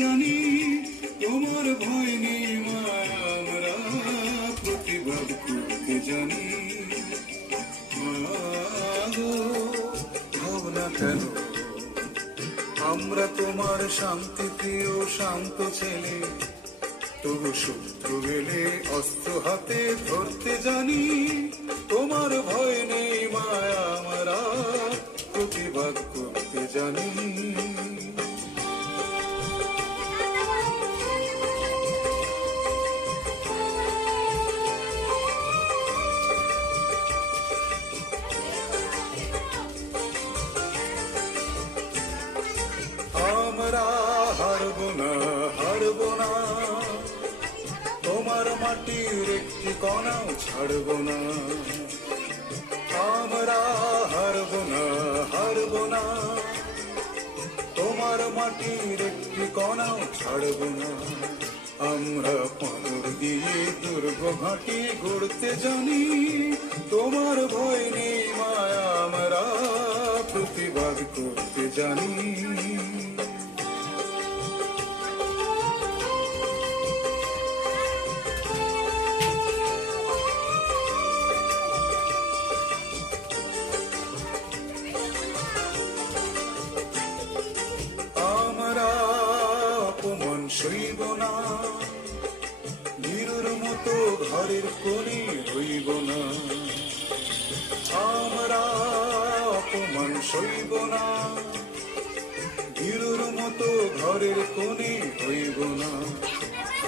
জানি, তোমার ভয় নেই মায়া আমরা প্রতিবাদ করতে জানি। মাগো ভাবনা কেন, আমরা তোমার শান্তি প্রিয় শান্ত ছেলে, তবু শত্রু গেলে অস্ত্র হাতে ধরতে জানি। তোমার ভয় নেই মায়া আমরা প্রতিবাদ করতে জানি। আমরা হারবো না, হারবো না, তোমার মাটির একটি কণাও ছাড়বো না। আমরা হারবো না, হারবো না, তোমার মাটির একটি কণাও ছাড়বো না। আমরা পাথর দিয়ে দুর্গ ঘাঁটি গড়তে জানি। তোমার ভয় নেই মায়া আমরা প্রতিবাদ করতে জানি। অপমান সইব না, বীরুর মতো ঘরের কোণে হইব না। আমরা অপমান সইব না, বীরুর মতো ঘরের কোণে হইব না।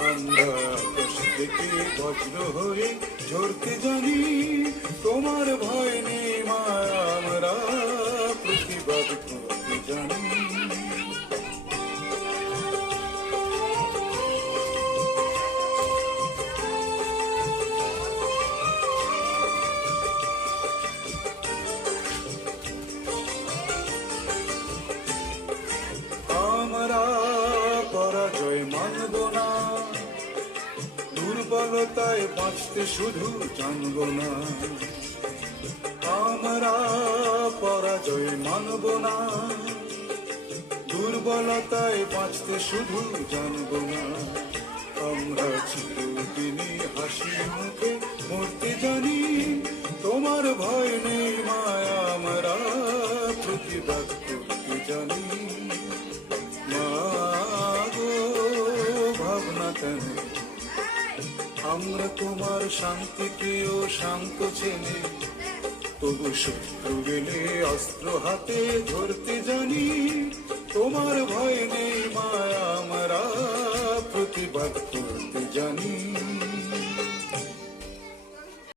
আমরা আকাশ থেকে বজ্র হয়ে ঝরতে জানি। তোমার ভয় নেই মায়া আমরা প্রতিবাদ করতে জানি। আমরা পরাজয় মানব না, দুর্বলতায় বাঁচতে শুধু জানব না। আমরা পরাজয় মানব না, দুর্বলতায় বাঁচতে শুধু জানব না। আমরা চিরদিনই হাসি মুখে মরতে জানি। তোমার ভয় নেই মায়া আমরা প্রতিবাদ করতে জানি। মাগো ভাবনা কেন, আমরা তোমার শান্তি প্রিয় শান্ত ছেলে, তবু শত্রু গেলে অস্ত্র হাতে ধরতে জানি।